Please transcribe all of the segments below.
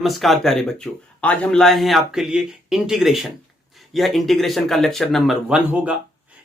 नमस्कार प्यारे बच्चों, आज हम लाए हैं आपके लिए इंटीग्रेशन। यह इंटीग्रेशन का लेक्चर नंबर 1 होगा।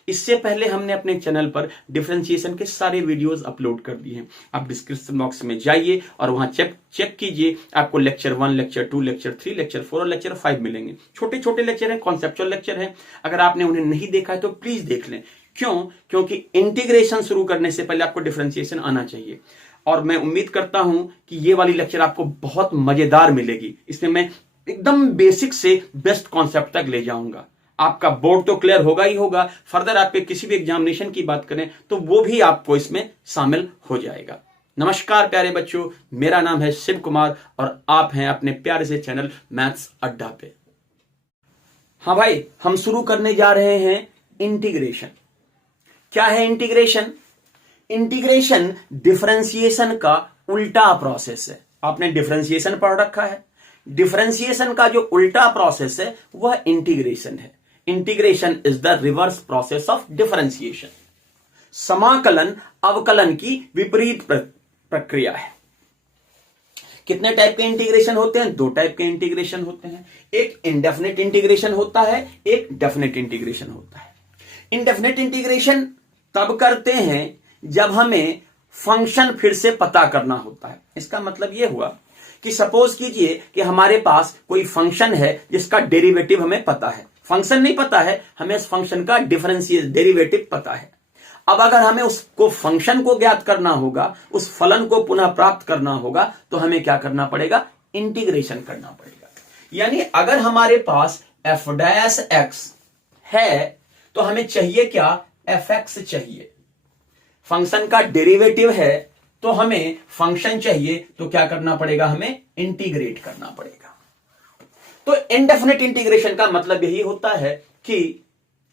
इससे पहले हमने अपने चैनल पर डिफरेंशिएशन के सारे वीडियोस अपलोड कर दिए हैं। आप डिस्क्रिप्शन बॉक्स में जाइए और वहां चेक कीजिए। आपको लेक्चर 1, लेक्चर 2, लेक्चर 3, लेक्चर 4 और लेक्चर 5 मिलेंगे। छोटे छोटे लेक्चर हैं, कॉन्सेप्चुअल लेक्चर हैं। अगर आपने उन्हें नहीं देखा है तो प्लीज देख लें। क्योंकि इंटीग्रेशन शुरू करने से पहले आपको डिफरेंशिएशन आना चाहिए। और मैं उम्मीद करता हूं कि ये वाली लेक्चर आपको बहुत मजेदार मिलेगी। इसमें मैं एकदम बेसिक से बेस्ट कॉन्सेप्ट तक ले जाऊंगा। आपका बोर्ड तो क्लियर होगा ही होगा। फर्दर आपके किसी भी एग्जामिनेशन की बात करें तो वो भी आपको इसमें शामिल हो जाएगा। नमस्कार प्यारे बच्चों, मेरा नाम है शिव कुमार और आप हैं अपने प्यारे से चैनल मैथ्स अड्डा पे। हाँ भाई, हम शुरू करने जा रहे हैं इंटीग्रेशन। क्या है इंटीग्रेशन? इंटीग्रेशन डिफरेंशिएशन का उल्टा प्रोसेस है। आपने डिफरेंशिएशन पढ़ रखा है। डिफरेंशिएशन का जो उल्टा प्रोसेस है वह इंटीग्रेशन है। Integration is the reverse process of differentiation. समाकलन अवकलन की विपरीत प्रक्रिया है। कितने टाइप के इंटीग्रेशन होते हैं? 2 टाइप के इंटीग्रेशन होते हैं। एक इंडेफिनिट इंटीग्रेशन होता है, एक डेफिनिट इंटीग्रेशन होता है। इंडेफिनिट इंटीग्रेशन तब करते हैं जब हमें फंक्शन फिर से पता करना होता है। इसका मतलब यह हुआ कि सपोज कीजिए कि हमारे पास कोई फंक्शन है जिसका डेरिवेटिव हमें पता है। फंक्शन नहीं पता है, हमें इस फंक्शन का डिफरेंशियल डेरिवेटिव पता है। अब अगर हमें उसको फंक्शन को ज्ञात करना होगा, उस फलन को पुनः प्राप्त करना होगा, तो हमें क्या करना पड़ेगा? इंटीग्रेशन करना पड़ेगा। यानी अगर हमारे पास एफ डैश एक्स है तो हमें चाहिए क्या? एफ एक्स चाहिए। फंक्शन का डेरिवेटिव है तो हमें फंक्शन चाहिए, तो क्या करना पड़ेगा? हमें इंटीग्रेट करना पड़ेगा। तो इंडेफिनिट इंटीग्रेशन का मतलब यही होता है कि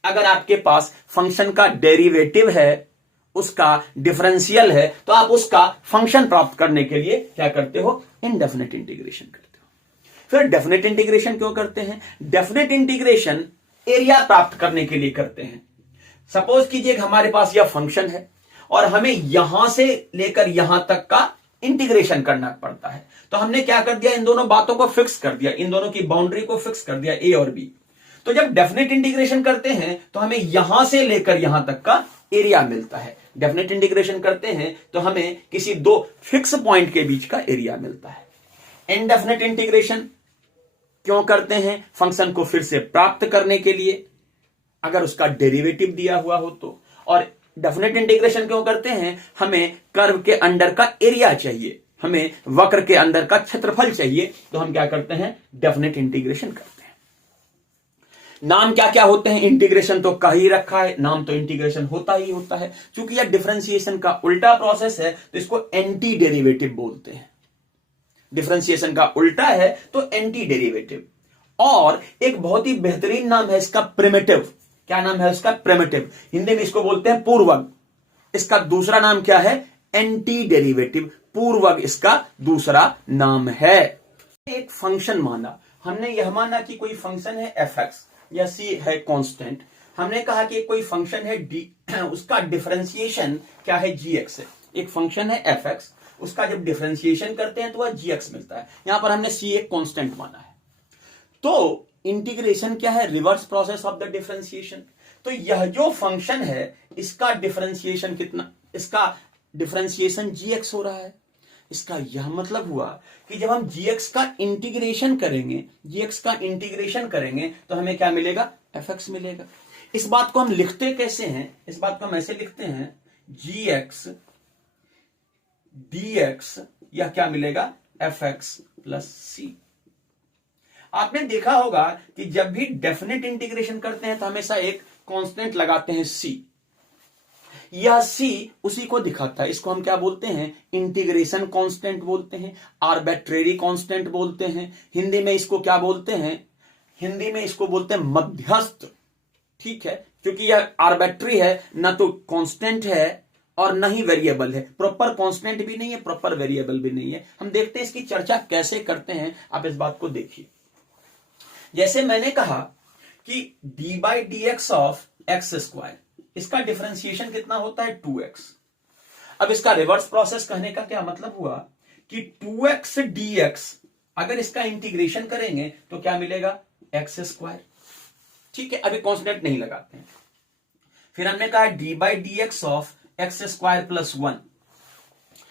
अगर आपके पास फंक्शन का डेरिवेटिव है, उसका डिफरेंशियल है, तो आप उसका फंक्शन प्राप्त करने के लिए क्या करते हो? इंडेफिनिट इंटीग्रेशन करते हो। फिर डेफिनिट इंटीग्रेशन क्यों करते हैं? डेफिनिट इंटीग्रेशन एरिया प्राप्त करने के लिए करते हैं। सपोज कीजिए कि हमारे पास यह फंक्शन है और हमें यहां से लेकर यहां तक का इंटीग्रेशन करना पड़ता है। तो हमने क्या कर दिया? इन दोनों बातों को फिक्स कर दिया, इन दोनों की बाउंड्री को फिक्स कर दिया, ए और बी। तो जब डेफिनेट इंटीग्रेशन करते हैं तो हमें यहां से लेकर यहां तक का एरिया मिलता है। डेफिनेट इंटीग्रेशन करते हैं तो हमें किसी 2 फिक्स पॉइंट के बीच का एरिया मिलता है। इनडेफिनेट इंटीग्रेशन क्यों करते हैं? फंक्शन को फिर से प्राप्त करने के लिए, अगर उसका डेरिवेटिव दिया हुआ हो तो। और डेफिनेट इंटीग्रेशन क्यों करते हैं? हमें कर्व के अंदर का एरिया चाहिए, हमें वक्र के अंदर का क्षेत्रफल चाहिए, तो हम क्या करते हैं? डेफिनेट इंटीग्रेशन करते हैं। नाम क्या क्या होते हैं? इंटीग्रेशन तो कह ही रखा है, नाम तो इंटीग्रेशन होता ही होता है। क्योंकि यह डिफरेंशिएशन का उल्टा प्रोसेस है तो इसको एंटी डेरिवेटिव बोलते हैं। डिफरेंशिएशन का उल्टा है तो एंटी डेरिवेटिव। और एक बहुत ही बेहतरीन नाम है इसका, प्रिमिटिव। क्या नाम है उसका? प्रिमिटिव। हिंदी में इसको बोलते हैं पूर्वक। इसका दूसरा नाम क्या है? Anti derivative. पूर्वक इसका दूसरा नाम है। एक फंक्शन माना, हमने यह माना कि कोई फंक्शन है एफ एक्स या सी है कांस्टेंट। हमने कहा कि कोई फंक्शन है डी, उसका डिफरेंशिएशन क्या है? जी एक्स है। एक फंक्शन है एफ एक्स, उसका जब डिफरेंशिएशन करते हैं तो वह जी एक्स मिलता है। यहां पर हमने सी एक कांस्टेंट माना है। तो इंटीग्रेशन क्या है? Reverse process of the differentiation. तो यह जो फंक्शन है इसका डिफरेंशिएशन कितना? इसका डिफरेंशिएशन जीएक्स हो रहा है। इसका यह मतलब हुआ कि जब हम जीएक्स का इंटीग्रेशन करेंगे, जीएक्स का इंटीग्रेशन करेंगे तो हमें क्या मिलेगा? एफएक्स मिलेगा। इस बात को हम लिखते कैसे हैं? इस बात को हम ऐसे लिखते हैं, जीएक्स डीएक्स, यह क्या मिलेगा? एफएक्स प्लस सी। आपने देखा होगा कि जब भी डेफिनेट इंटीग्रेशन करते हैं तो हमेशा एक कांस्टेंट लगाते हैं सी। यह सी उसी को दिखाता है। इसको हम क्या बोलते हैं? इंटीग्रेशन कांस्टेंट बोलते हैं, आर्बिट्रेरी कांस्टेंट बोलते हैं। हिंदी में इसको क्या बोलते हैं? हिंदी में इसको बोलते हैं मध्यस्थ। ठीक है, क्योंकि यह आर्बिट्री है, ना तो कांस्टेंट है और न ही वेरिएबल है। प्रॉपर कांस्टेंट भी नहीं है, प्रॉपर वेरिएबल भी नहीं है। हम देखते हैं इसकी चर्चा कैसे करते हैं। आप इस बात को देखिए। जैसे मैंने कहा कि D by D x of X square, इसका डिफरेंशिएशन कितना होता है? 2x। अब इसका रिवर्स प्रोसेस कहने का क्या मतलब हुआ कि 2x dx अगर इसका इंटीग्रेशन करेंगे तो क्या मिलेगा, एक्स स्क्वायर। ठीक है, अभी कांस्टेंट नहीं लगाते हैं। फिर हमने कहा D by D x of X square plus 1।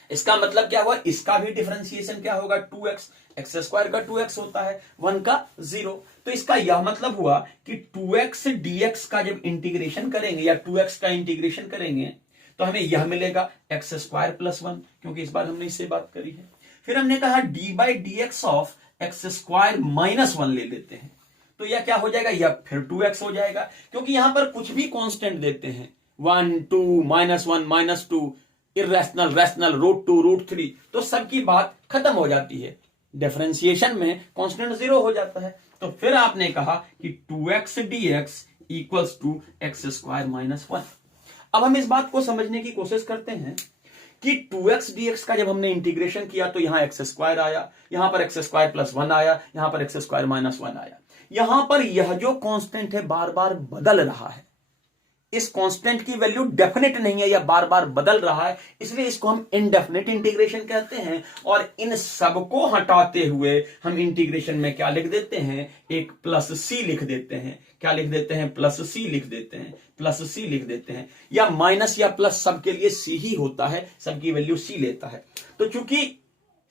इसका मतलब क्या हुआ, इसका भी डिफरेंशिएशन क्या होगा, 2x। एक्स स्क्वायर का 2x होता है, 1 का 0। तो इसका यह मतलब हुआ कि 2x dx का जब इंटीग्रेशन करेंगे या 2x का इंटीग्रेशन करेंगे तो हमें यह मिलेगा एक्स स्क्वायर प्लस 1, क्योंकि इस बार हमने इससे बात करी है। फिर हमने कहा D by D x of X square minus 1 ले लेते हैं, तो यह क्या हो जाएगा, यह फिर 2x हो जाएगा, क्योंकि यहां पर कुछ भी कांस्टेंट देते हैं, 1 2 -1 -2 इरेशनल रैशनल √2 √3, तो सबकी बात खत्म हो जाती है। डिफरेंशिएशन में कांस्टेंट 0 हो जाता है। तो फिर आपने कहा कि 2x dx equals to x square minus 1। अब हम इस बात को समझने की कोशिश करते हैं कि 2x dx का जब हमने इंटीग्रेशन किया तो यहां एक्स स्क्वायर आया, यहां पर एक्स स्क्वायर प्लस 1 आया, यहां पर एक्स स्क्वायर माइनस 1 आया। यहां पर यह जो कांस्टेंट है बार बार बदल रहा है, इस कांस्टेंट की वैल्यू डेफिनेट नहीं है या बार बार बदल रहा है, इसलिए इसको हम इनडेफिनेट इंटीग्रेशन कहते हैं। और इन सबको हटाते हुए हम इंटीग्रेशन में क्या लिख देते हैं, एक प्लस सी लिख देते हैं। क्या लिख देते हैं, प्लस सी लिख देते हैं, प्लस सी लिख देते हैं, या माइनस या प्लस सबके लिए सी ही होता है, सबकी वैल्यू सी लेता है। तो चूंकि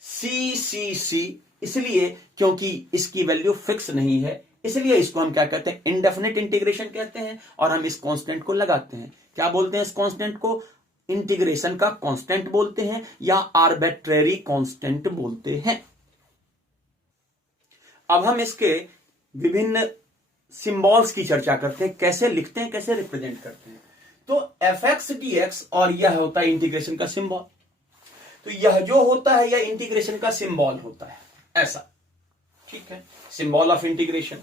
सी सी सी, इसलिए क्योंकि इसकी वैल्यू फिक्स नहीं है, इसलिए इसको हम क्या कहते हैं, इंडेफिनिट इंटीग्रेशन कहते हैं। और हम इस कांस्टेंट को लगाते हैं, क्या बोलते हैं इस कांस्टेंट को, इंटीग्रेशन का कांस्टेंट बोलते हैं या आर्बिट्रेरी कांस्टेंट बोलते हैं। अब हम इसके विभिन्न सिंबल्स की चर्चा करते हैं, कैसे लिखते हैं, कैसे रिप्रेजेंट करते हैं। तो एफ एक्स डी एक्स, और यह होता है इंटीग्रेशन का सिंबल। तो यह जो होता है यह इंटीग्रेशन का सिंबल होता है, ऐसा। ठीक है, सिंबल ऑफ इंटीग्रेशन।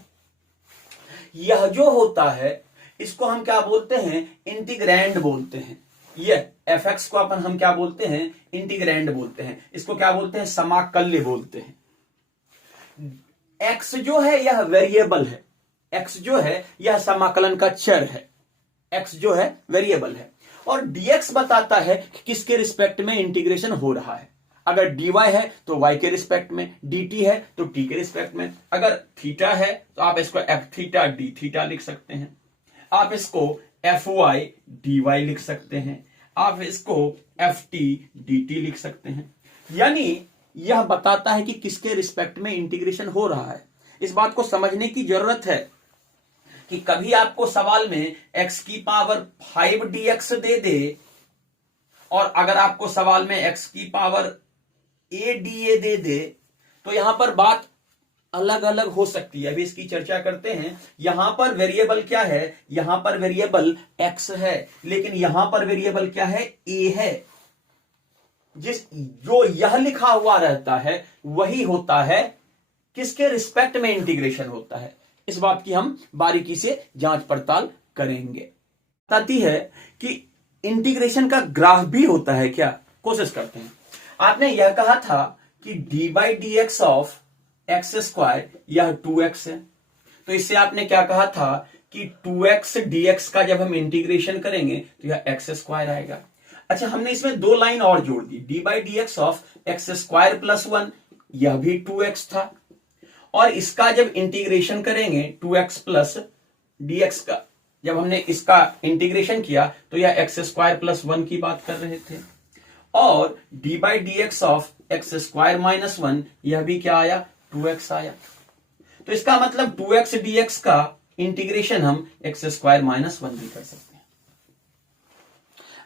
यह जो होता है इसको हम क्या बोलते हैं, इंटीग्रैंड बोलते हैं। यह एफ एक्स को अपन हम क्या बोलते हैं, इंटीग्रैंड बोलते हैं। इसको क्या बोलते हैं, समाकल्य बोलते हैं। एक्स जो है यह वेरिएबल है, एक्स जो है यह समाकलन का चर है, एक्स जो है वेरिएबल है। और डीएक्स बताता है कि किसके रिस्पेक्ट में इंटीग्रेशन हो रहा है। अगर dy है तो y के रिस्पेक्ट में, dt है तो t के रिस्पेक्ट में। अगर थीटा है तो आप इसको f थीटा d थीटा लिख सकते हैं, आप इसको fy dy लिख सकते हैं, आप इसको ft dt लिख सकते हैं। यानी यह बताता है कि किसके रिस्पेक्ट में इंटीग्रेशन हो रहा है। इस बात को समझने की जरूरत है कि कभी आपको सवाल में x की पावर 5 dx दे दे, और अगर आपको सवाल में x की पावर a dA दे दे, तो यहां पर बात अलग अलग हो सकती है। अभी इसकी चर्चा करते हैं। यहां पर वेरिएबल क्या है, यहां पर वेरिएबल x है, लेकिन यहां पर वेरिएबल क्या है, a है। जो यह लिखा हुआ रहता है वही होता है किसके रिस्पेक्ट में इंटीग्रेशन होता है। इस बात की हम बारीकी से जांच पड़ताल करेंगे। बताती है कि इंटीग्रेशन का ग्राफ भी होता है क्या, कोशिश करते हैं। आपने यह कहा था कि D by D x of X square यह 2x है, तो इससे आपने क्या कहा था कि 2x dx का जब हम इंटीग्रेशन करेंगे तो यह एक्स स्क्वायर आएगा। अच्छा, हमने इसमें दो लाइन और जोड़ दी, D by D x of X square plus 1, यह भी 2x था, और इसका जब इंटीग्रेशन करेंगे 2x प्लस dx का, जब हमने इसका इंटीग्रेशन किया तो यह एक्स स्क्वायर प्लस 1 की बात कर रहे थे। और D by D x of X square minus 1, यह भी क्या आया, 2x आया। तो इसका मतलब 2x dx का इंटीग्रेशन हम एक्स स्क्वायर माइनस 1 भी कर सकते हैं।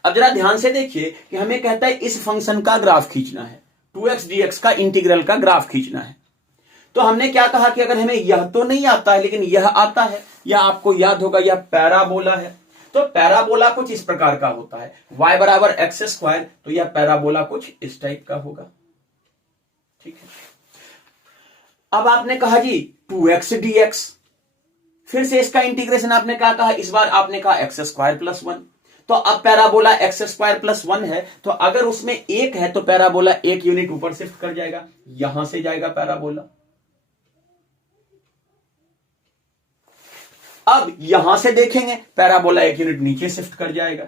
अब जरा ध्यान से देखिए कि हमें कहता है इस फंक्शन का ग्राफ खींचना है, 2x dx का इंटीग्रल का ग्राफ खींचना है। तो हमने क्या कहा कि अगर हमें यह तो नहीं आता है लेकिन यह आता है, या आपको याद होगा यह पैराबोला है। तो पैराबोला कुछ इस प्रकार का होता है, y बराबर एक्स स्क्वायर, तो यह पैराबोला कुछ इस टाइप का होगा। ठीक है, अब आपने कहा जी 2x dx, फिर से इसका इंटीग्रेशन आपने क्या कहा, इस बार आपने कहा एक्स स्क्वायर प्लस 1। तो अब पैराबोला एक्स स्क्वायर प्लस 1 है, तो अगर उसमें एक है तो पैराबोला एक यूनिट ऊपर शिफ्ट कर जाएगा, यहां से जाएगा पैराबोला। अब यहां से देखेंगे पैराबोला एक यूनिट नीचे शिफ्ट कर जाएगा।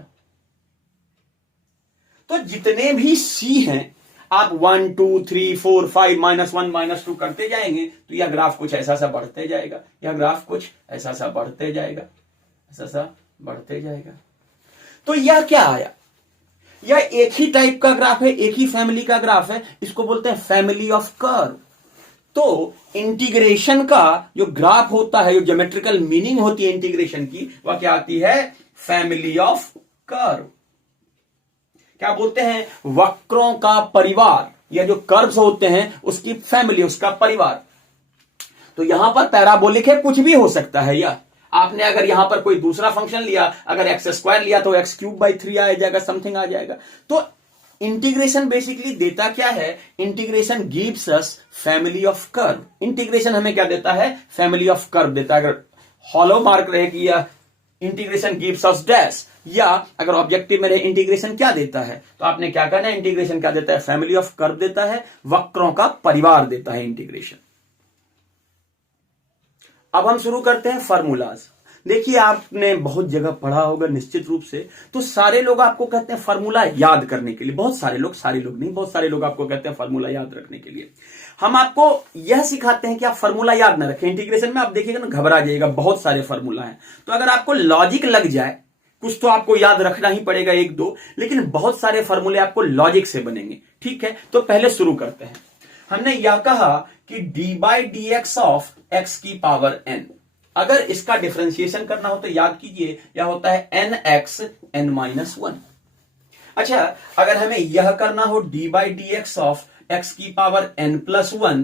तो जितने भी सी हैं, आप 1 2 3 4 5 -1 -2 करते जाएंगे तो यह ग्राफ कुछ ऐसा सा बढ़ते जाएगा, यह ग्राफ कुछ ऐसा सा बढ़ते जाएगा, ऐसा सा बढ़ते जाएगा। तो यह क्या आया, यह एक ही टाइप का ग्राफ है, एक ही फैमिली का ग्राफ है, इसको बोलते हैं फैमिली ऑफ कर्व। तो इंटीग्रेशन का जो ग्राफ होता है, जो ज्योमेट्रिकल मीनिंग होती है इंटीग्रेशन की, वह क्या आती है, फैमिली ऑफ कर्व। क्या बोलते हैं, वक्रों का परिवार, या जो कर्व्स होते हैं उसकी फैमिली, उसका परिवार। तो यहां पर पैराबोलिक है, कुछ भी हो सकता है। यह आपने अगर यहां पर कोई दूसरा फंक्शन लिया, अगर एक्स स्क्वायर लिया तो x³/3 आ जाएगा, समथिंग आ जाएगा। तो इंटीग्रेशन बेसिकली देता क्या है, integration gives us family of curve. Integration हमें क्या देता है, फैमिली ऑफ कर्व देता है। अगर हॉलो मार्क रहे कि यह इंटीग्रेशन गिव्स अस डैश, या अगर ऑब्जेक्टिव में रहे इंटीग्रेशन क्या देता है, तो आपने क्या करना है, इंटीग्रेशन क्या देता है, फैमिली ऑफ कर्व देता है, वक्रों का परिवार देता है इंटीग्रेशन। अब हम शुरू करते हैं फार्मूलाज। देखिए आपने बहुत जगह पढ़ा होगा निश्चित रूप से, तो सारे लोग आपको कहते हैं फार्मूला याद करने के लिए, बहुत सारे लोग, सारे लोग नहीं, बहुत सारे लोग आपको कहते हैं फार्मूला याद रखने के लिए। हम आपको यह सिखाते हैं कि आप फार्मूला याद ना रखें। इंटीग्रेशन में आप देखिएगा ना, घबरा जाइएगा, बहुत सारे फार्मूला हैं। तो अगर आपको लॉजिक लग जाए, कुछ तो आपको याद रखना ही पड़ेगा, एक दो, लेकिन बहुत सारे फार्मूले आपको लॉजिक से बनेंगे। ठीक है, तो पहले शुरू करते हैं। हमने यह कहा कि d/dx ऑफ x की पावर n, अगर इसका डिफरेंशिएशन करना हो तो याद कीजिए यह होता है nx n-1। अच्छा, अगर हमें यह करना हो d/dx ऑफ x की पावर n+1,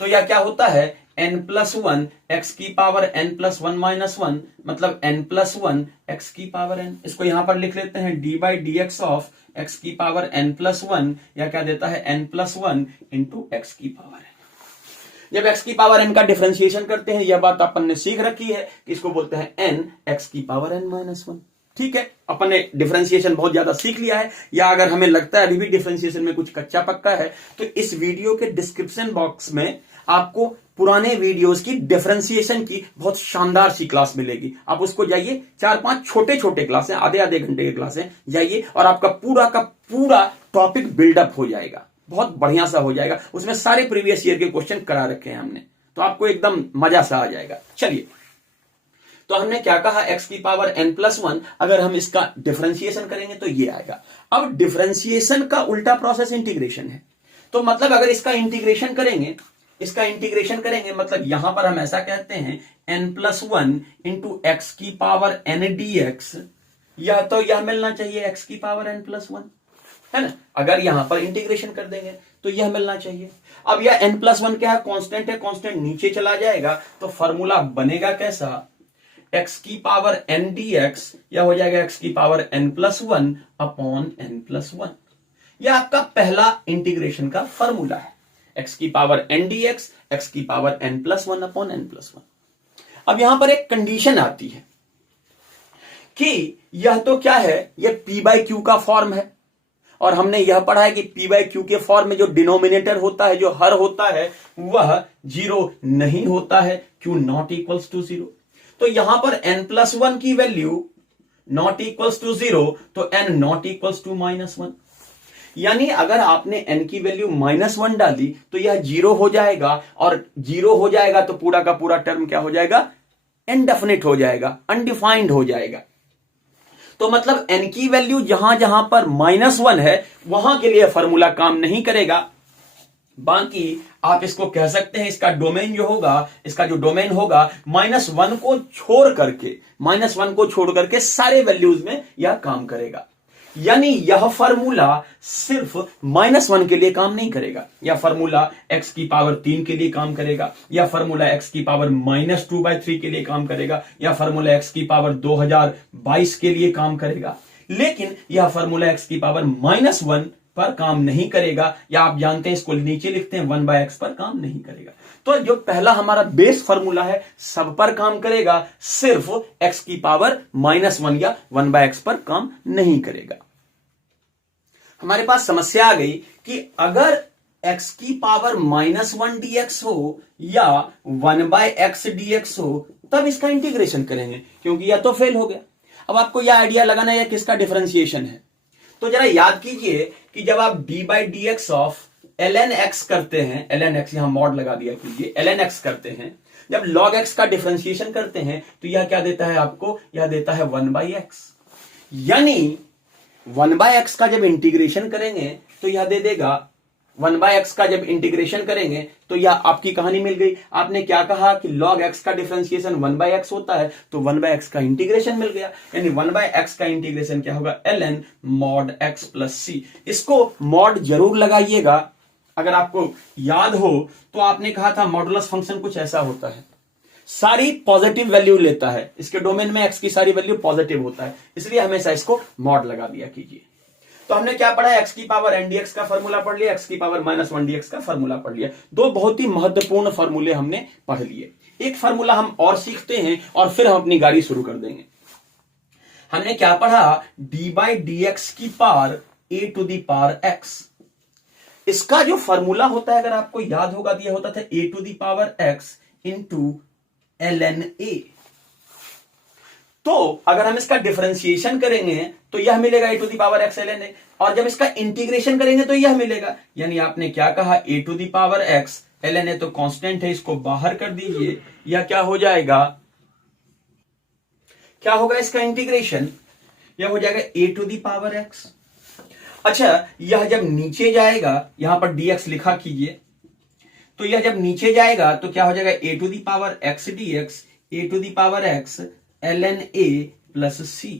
तो यह क्या होता है, n+1 x की पावर n+1-1, मतलब n+1 x की पावर n। इसको यहां पर लिख लेते हैं d/dx ऑफ x की पावर n+1, या क्या देता है, n+1 इंटू x की पावर n। जब x की पावर n का डिफरेंशिएशन करते हैं, यह बात अपन ने सीख रखी है कि इसको बोलते हैं n x की पावर n-1। ठीक है, अपन ने डिफरेंशिएशन बहुत ज्यादा सीख लिया है, या अगर हमें लगता है अभी भी डिफरेंशिएशन में कुछ कच्चा पक्का है, तो इस वीडियो के डिस्क्रिप्शन बॉक्स में आपको पुराने वीडियोस की डिफरेंशिएशन की बहुत शानदार सी क्लास मिलेगी। आप उसको जाइए, 4-5 छोटे छोटे क्लास हैं, आधे घंटे की क्लास हैं, जाइए और आपका पूरा का पूरा टॉपिक बिल्डअप हो जाएगा, बहुत बढ़िया सा हो जाएगा। उसमें सारे प्रीवियस ईयर के क्वेश्चन करा रखे हैं हमने, तो आपको एकदम मजा सा आ जाएगा। चलिए, तो हमने क्या कहा, x की पावर n+1, अगर हम इसका डिफरेंशिएशन करेंगे तो ये आएगा। अब डिफरेंशिएशन का उल्टा प्रोसेस इंटीग्रेशन है, तो मतलब अगर इसका इंटीग्रेशन करेंगे, मतलब यहां पर हम ऐसा कहते हैं n+1 इंटू x की पावर n dx, यह तो यह मिलना चाहिए x की पावर n+1, है ना। अगर यहां पर इंटीग्रेशन कर देंगे तो यह मिलना चाहिए। अब यह n+1 क्या है, कांस्टेंट है, कांस्टेंट नीचे चला जाएगा, तो फॉर्मूला बनेगा कैसा, x की पावर n dx, या हो जाएगा x की पावर n+1 अपॉन n+1। यह आपका पहला इंटीग्रेशन का फॉर्मूला है, x की पावर n dx, x की पावर n+1 अपॉन n+1। अब यहां पर एक कंडीशन आती है कि यह तो क्या है, यह p/q का फॉर्म है, और हमने यह पढ़ा है कि p/q के फॉर्म में जो डिनोमिनेटर होता है, जो हर होता है, वह 0 नहीं होता है, q नॉट इक्वल्स टू 0। तो यहां पर n+1 की वैल्यू नॉट इक्वल्स टू 0, तो n नॉट इक्वल्स टू -1, यानी अगर आपने n की वैल्यू -1 डाली तो यह 0 हो जाएगा, और 0 हो जाएगा तो पूरा का पूरा टर्म क्या हो जाएगा, इनडेफिनिट हो जाएगा, अनडिफाइंड हो जाएगा। तो मतलब n की वैल्यू जहां जहां पर -1 है, वहां के लिए फॉर्मूला काम नहीं करेगा। बाकी आप इसको कह सकते हैं, इसका डोमेन जो होगा, इसका जो डोमेन होगा -1 को छोड़ करके सारे वैल्यूज में यह काम करेगा। यानी यह फॉर्मूला सिर्फ -1 के लिए काम नहीं करेगा, यह फॉर्मूला x की पावर 3 के लिए काम करेगा, यह फॉर्मूला x की पावर -2/3 के लिए काम करेगा, यह फॉर्मूला x की पावर 2022 के लिए काम करेगा, लेकिन यह फॉर्मूला x की पावर -1 पर काम नहीं करेगा, या आप जानते हैं इसको नीचे लिखते हैं 1/x पर काम नहीं करेगा। तो जो पहला हमारा बेस फॉर्मूला है सब पर काम करेगा, सिर्फ x की पावर -1 या 1/x पर काम नहीं करेगा। हमारे पास समस्या आ गई कि अगर x की पावर -1 dx हो या 1/x dx हो, तब इसका इंटीग्रेशन करेंगे, क्योंकि यह तो फेल हो गया। अब आपको यह आइडिया लगाना है किसका डिफरेंशिएशन है, तो जरा याद कीजिए कि जब आप D by D x of ln x करते हैं, ln x यहां मॉड लगा दिया कीजिए, ln x करते हैं, जब log x का डिफरेंशिएशन करते हैं तो यह क्या देता है आपको, यह देता है 1/x। यानी 1/x का जब इंटीग्रेशन करेंगे तो यह दे देगा 1/x का जब इंटीग्रेशन करेंगे तो यह आपकी कहानी मिल गई। आपने क्या कहा कि log x का डिफरेंशिएशन 1/x होता है, तो 1/x का इंटीग्रेशन मिल गया। यानी 1/x का इंटीग्रेशन क्या होगा, ln mod x plus c। इसको मॉड जरूर लगाइएगा। अगर आपको याद हो तो आपने कहा था मॉडुलस फंक्शन कुछ ऐसा होता है, सारी पॉजिटिव वैल्यू लेता है, इसके डोमेन में x की सारी वैल्यू पॉजिटिव होता है, इसलिए हमेशा इसको मॉड लगा दिया कीजिए। तो हमने क्या पढ़ा, x की पावर n dx का फॉर्मूला पढ़ लिया, x की पावर -1 dx का फॉर्मूला पढ़ लिया। दो बहुत ही महत्वपूर्ण फॉर्मूले हमने पढ़ लिए। एक फॉर्मूला हम और सीखते हैं और फिर हम अपनी गाड़ी शुरू कर देंगे। हमने क्या पढ़ा, d बाई डी एक्स की power a to the power x। इसका जो फॉर्मूला होता है, अगर आपको याद होगा, दिया होता था a to the power x into ln a। तो अगर हम इसका डिफरेंशिएशन करेंगे तो यह मिलेगा a to the power x ln a, और जब इसका इंटीग्रेशन करेंगे तो यह मिलेगा। यानी आपने क्या कहा, a to the power x ln a तो कांस्टेंट है, इसको बाहर कर दीजिए, यह क्या हो जाएगा, क्या होगा इसका इंटीग्रेशन, यह हो जाएगा a to the power x। अच्छा, यह जब नीचे जाएगा, यहां पर dx लिखा कीजिए, तो यह जब नीचे जाएगा तो क्या हो जाएगा, a to the power x dx a to the power x ln a plus c।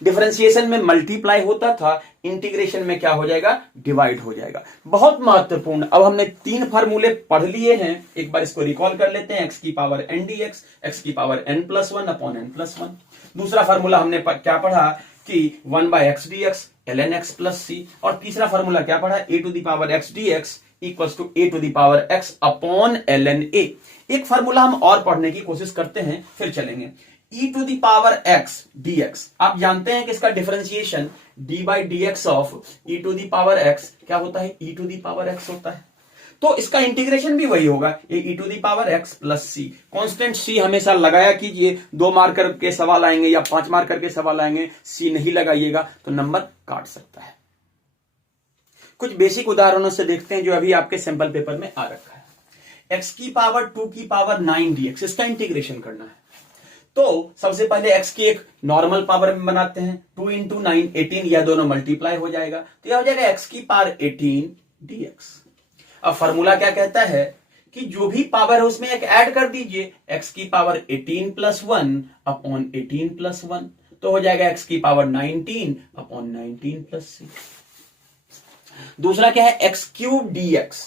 Differentiation में मल्टीप्लाई होता था, इंटीग्रेशन में क्या हो जाएगा, डिवाइड हो जाएगा। बहुत महत्वपूर्ण। अब हमने 3 फार्मूले पढ़ लिए हैं, एक बार इसको रिकॉल कर लेते हैं। x की पावर n dx, x की पावर n+1 अपॉन n+1। दूसरा फार्मूला हमने क्या पढ़ा कि 1/x dx ln x plus c, और तीसरा फार्मूला क्या पढ़ा, a to the power x dx equals to a to the power x upon ln a। एक फार्मूला हम और पढ़ने की कोशिश करते हैं, फिर चलेंगे। e to the power x dx, आप जानते हैं कि इसका differentiation d by D x of e to the power x क्या होता है, e to the power x होता है। तो इसका इंटीग्रेशन भी वही होगा, e to the power x plus c। Constant c हमेशा लगाया कीजिए। 2 मार्कर के सवाल आएंगे या 5 मार्कर के सवाल आएंगे, c नहीं लगाइएगा तो नंबर काट सकता है। कुछ बेसिक उदाहरणों से देखते हैं जो अभी आपके सैंपल पेपर में आ रखा है। x की पावर 2 की पावर 9 dx, इसका इंटीग्रेशन करना है। तो सबसे पहले x की एक नॉर्मल पावर में बनाते हैं, 2 इंटू 9 18, यह दोनों मल्टीप्लाई हो जाएगा, तो यह हो जाएगा x की पावर 18 dx। अब फॉर्मूला क्या कहता है कि जो भी पावर है उसमें एक ऐड कर दीजिए, x की पावर 18 प्लस 1 अपॉन 18 प्लस 1, तो हो जाएगा x की पावर 19 अपॉन 19 प्लस c। दूसरा क्या है, x क्यूब dx।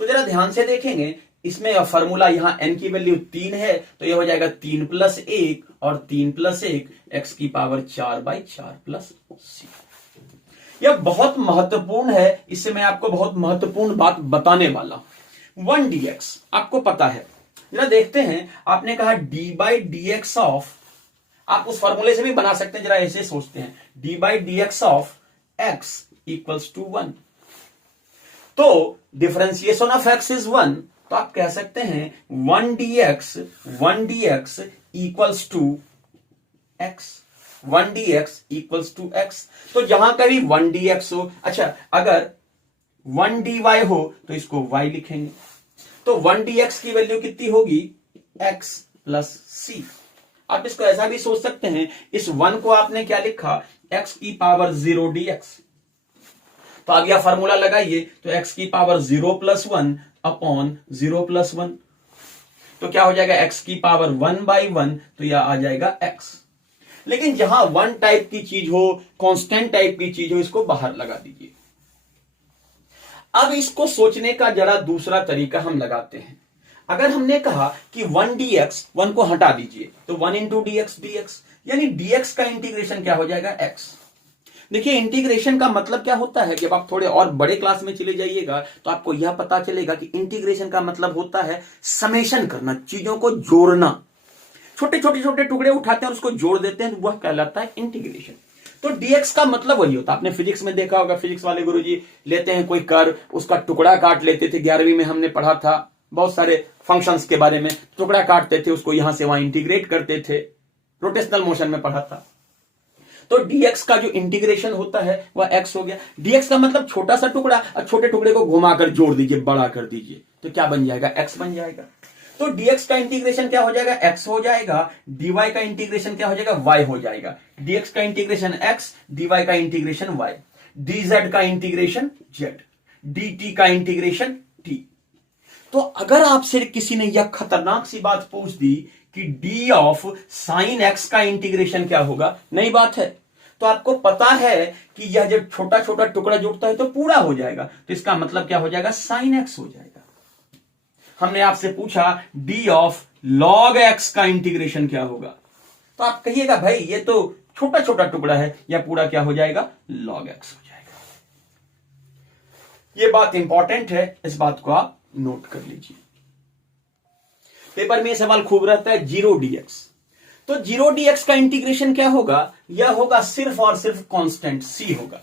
तो जरा ध्यान से देखेंगे, इसमें फॉर्मूला यहां n की वैल्यू 3 है, तो यह हो जाएगा 3 प्लस 1 और 3 प्लस 1 x की पावर 4/4 प्लस c। यह बहुत महत्वपूर्ण है, इससे मैं आपको बहुत महत्वपूर्ण बात बताने वाला हूं। 1 dx आपको पता है, जरा देखते हैं। आपने कहा d by D x of, आप उस फॉर्मूले से भी बना सकते हैं, जरा ऐसे सोचते हैं, d by D x of x equals to 1। तो डिफरेंशिएशन ऑफ x इज 1, तो आप कह सकते हैं 1 dx equals to x, 1 dx equals to x। तो जहां कभी 1 dx हो, अच्छा अगर 1 dy हो तो इसको y लिखेंगे, तो 1 dx की वैल्यू कितनी होगी, x प्लस c। आप इसको ऐसा भी सोच सकते हैं, इस 1 को आपने क्या लिखा, x की पावर 0 dx। तो अब यह फॉर्मूला लगाइए, तो x की पावर 0 प्लस 1 अपॉन 0 प्लस 1, तो क्या हो जाएगा, x की पावर 1/1, तो यह आ जाएगा x। लेकिन जहां 1 टाइप की चीज हो, कांस्टेंट टाइप की चीज हो, इसको बाहर लगा दीजिए। अब इसको सोचने का जरा दूसरा तरीका हम लगाते हैं। अगर हमने कहा कि 1 dx, 1 को हटा दीजिए, तो 1 इंटू dx, यानी dx का इंटीग्रेशन क्या हो जाएगा, x। देखिए, इंटीग्रेशन का मतलब क्या होता है, जब आप थोड़े और बड़े क्लास में चले जाइएगा तो आपको यह पता चलेगा कि इंटीग्रेशन का मतलब होता है समेशन करना, चीजों को जोड़ना। छोटे छोटे छोटे टुकड़े उठाते हैं और उसको जोड़ देते हैं, वह कहलाता है इंटीग्रेशन। तो dx का मतलब वही होता है। आपने फिजिक्स में देखा होगा, फिजिक्स वाले गुरुजी लेते हैं कोई कर्व, उसका टुकड़ा काट लेते थे। 11वीं में हमने पढ़ा था बहुत सारे फंक्शंस के बारे में, टुकड़ा काटते थे, उसको यहां से वहां इंटीग्रेट करते थे, रोटेशनल मोशन में पढ़ा था। तो dx का जो इंटीग्रेशन होता है वह x हो गया। dx का मतलब छोटा सा टुकड़ा, और छोटे टुकड़े को घुमाकर जोड़ दीजिए, बड़ा कर दीजिए, तो क्या बन जाएगा, x बन जाएगा। तो dx का इंटीग्रेशन क्या हो जाएगा, x हो जाएगा। dy का इंटीग्रेशन क्या हो जाएगा, y हो जाएगा। dx का इंटीग्रेशन x, dy का इंटीग्रेशन y, dz का इंटीग्रेशन z, dt का इंटीग्रेशन t। तो अगर आपसे किसी ने यह खतरनाक सी बात पूछ दी कि d ऑफ साइन x का इंटीग्रेशन क्या होगा, नई बात है, तो आपको पता है कि यह जब छोटा छोटा टुकड़ा जुड़ता है तो पूरा हो जाएगा, तो इसका मतलब क्या हो जाएगा, साइन x हो जाएगा। हमने आपसे पूछा d ऑफ log x का इंटीग्रेशन क्या होगा, तो आप कहिएगा भाई ये तो छोटा छोटा टुकड़ा है, यह पूरा क्या हो जाएगा, log x हो जाएगा। यह बात इंपॉर्टेंट है, इस बात को आप नोट कर लीजिए। पेपर में यह सवाल खूब रहता है, 0dx। तो 0dx का इंटीग्रेशन क्या होगा, यह होगा सिर्फ और सिर्फ कांस्टेंट c होगा।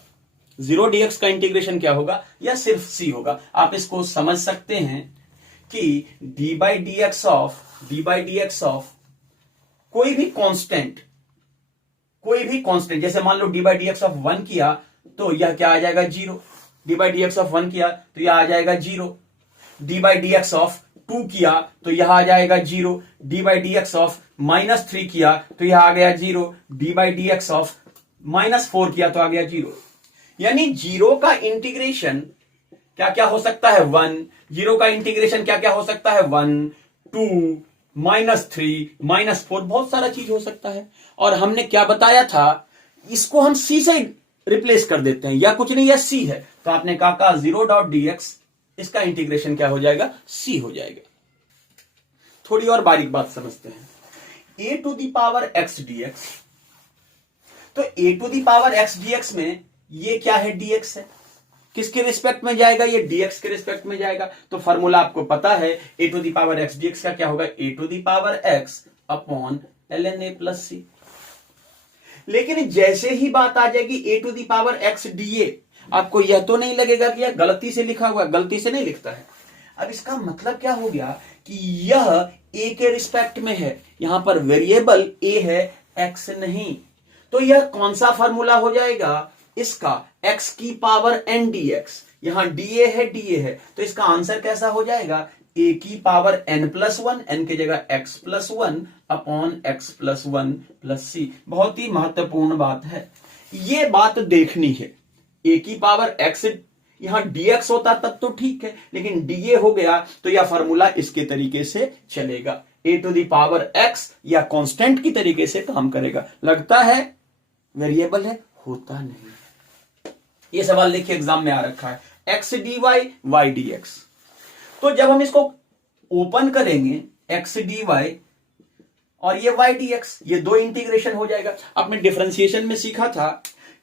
0dx का इंटीग्रेशन क्या होगा, यह सिर्फ c होगा। आप इसको समझ सकते हैं कि d by dx ऑफ कोई भी कांस्टेंट, जैसे मान लो d by dx ऑफ 1 किया तो यह क्या आ जाएगा, 0। d by dx ऑफ 1 किया तो यह आ जाएगा 0। d by dx ऑफ 2 किया तो यह आ जाएगा 0। d by dx ऑफ -3 किया तो यह आ गया 0। d by dx ऑफ -4 किया तो आ गया 0। यानी 0 का इंटीग्रेशन क्या क्या हो सकता है, 1। 0 का इंटीग्रेशन क्या क्या हो सकता है, 1, 2, -3, -4, बहुत सारा चीज हो सकता है। और हमने क्या बताया था, इसको हम c से रिप्लेस कर देते हैं, या कुछ नहीं, यह c है, तो आपने कहा 0.dx, इसका इंटीग्रेशन क्या हो जाएगा, c हो जाएगा। थोड़ी और बारीक बात समझते हैं, a to the power x dx। तो a to the power x dx में ये क्या है, dx है, किसके रिस्पेक्ट में जाएगा, ये dx के रिस्पेक्ट में जाएगा। तो फॉर्मूला आपको पता है, a to the power x dx का क्या होगा, a to the power x upon ln a plus c। लेकिन जैसे ही बात आ जाएगी a to the power x dA, आपको यह तो नहीं लगेगा कि यह गलती से लिखा हुआ, गलती से नहीं लिखता है। अब इसका मतलब क्या हो गया कि यह a के रिस्पेक्ट में है, यहां पर वेरिएबल a है, x नहीं। तो यह कौन सा फॉर्मूला हो जाएगा, इसका x की पावर n dx, यहां dA है, तो इसका आंसर कैसा हो जाएगा, a की पावर n+1, n की जगह x+1 upon x+1 plus c। बहुत ही महत्वपूर्ण बात है, ये बात देखनी है। a की पावर x, यहां dx होता तब तो ठीक है, लेकिन dA हो गया तो यह फॉर्मूला इसके तरीके से चलेगा, a to the power x या कांस्टेंट की तरीके से काम करेगा। लगता है वेरिएबल है, होता नहीं। यह सवाल देखिए एग्जाम में आ रखा है, x dy y dx। तो जब हम इसको ओपन करेंगे, x dy और ये y dx, ये दो इंटीग्रेशन हो जाएगा। आपने डिफरेंशिएशन में सीखा था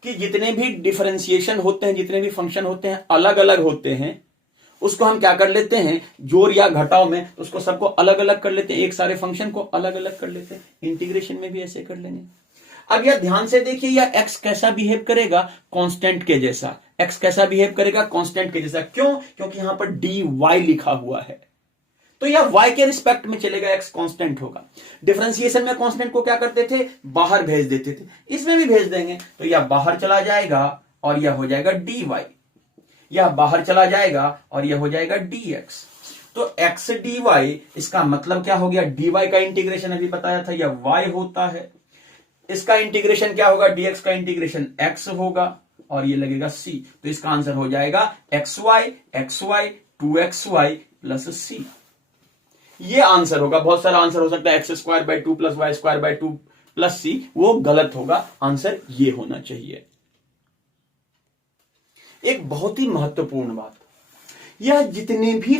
कि जितने भी डिफरेंशिएशन होते हैं, जितने भी फंक्शन होते हैं, अलग अलग होते हैं, उसको हम क्या कर लेते हैं, जोड़ या घटाव में उसको सबको अलग अलग कर लेते हैं, एक सारे फंक्शन को अलग अलग कर लेते हैं। इंटीग्रेशन में भी ऐसे कर लेंगे। अब यह ध्यान से देखिए, यह x कैसा बिहेव करेगा, कांस्टेंट के जैसा। x कैसा बिहेव करेगा, कांस्टेंट के जैसा। क्यों, क्योंकि यहां पर dy लिखा हुआ है, तो यह y के रिस्पेक्ट में चलेगा, x कांस्टेंट होगा। डिफरेंशिएशन में कांस्टेंट को क्या करते थे, बाहर भेज देते थे, इसमें भी भेज देंगे, तो यह बाहर चला जाएगा और यह हो जाएगा dy, यह बाहर चला जाएगा और यह हो जाएगा dx। तो x dy, इसका मतलब क्या हो गया, dy का इंटीग्रेशन अभी बताया था, यह y होता है। इसका इंटीग्रेशन क्या होगा, dx का इंटीग्रेशन x होगा और ये लगेगा c। तो इसका आंसर हो जाएगा xy 2xy प्लस c। ये आंसर होगा। बहुत सारा आंसर हो सकता है x² 2 + y² 2 प्लस c, वो गलत होगा, आंसर ये होना चाहिए। एक बहुत ही महत्वपूर्ण बात, यह जितने भी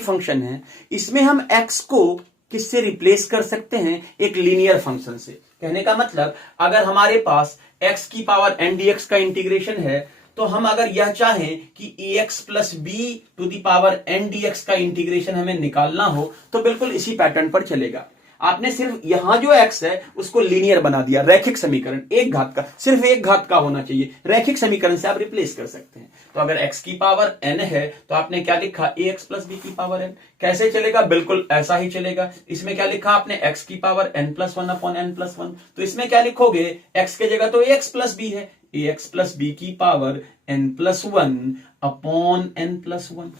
फंक्शन हैं, इसमें हम x को किससे रिप्लेस कर सकते हैं, एक लीनियर फंक्शन से। कहने का मतलब, अगर हमारे पास x की पावर n dx का इंटीग्रेशन है, तो हम अगर यह चाहें कि ax plus b to the power n dx का इंटीग्रेशन हमें निकालना हो, तो बिल्कुल इसी पैटर्न पर चलेगा। आपने सिर्फ यहां जो x है उसको लीनियर बना दिया, रैखिक समीकरण, एक घात का, सिर्फ एक घात का होना चाहिए, रैखिक समीकरण से आप रिप्लेस कर सकते हैं। तो अगर x की पावर n है तो आपने क्या लिखा, ax प्लस बी की पावर n। कैसे चलेगा, बिल्कुल ऐसा ही चलेगा। इसमें क्या लिखा आपने, x की power n plus one upon n plus one, तो इसमें क्या लिखोगे, x की जगह तो ax प्लस बी है, ax प्लस बी की power n plus one upon n plus one.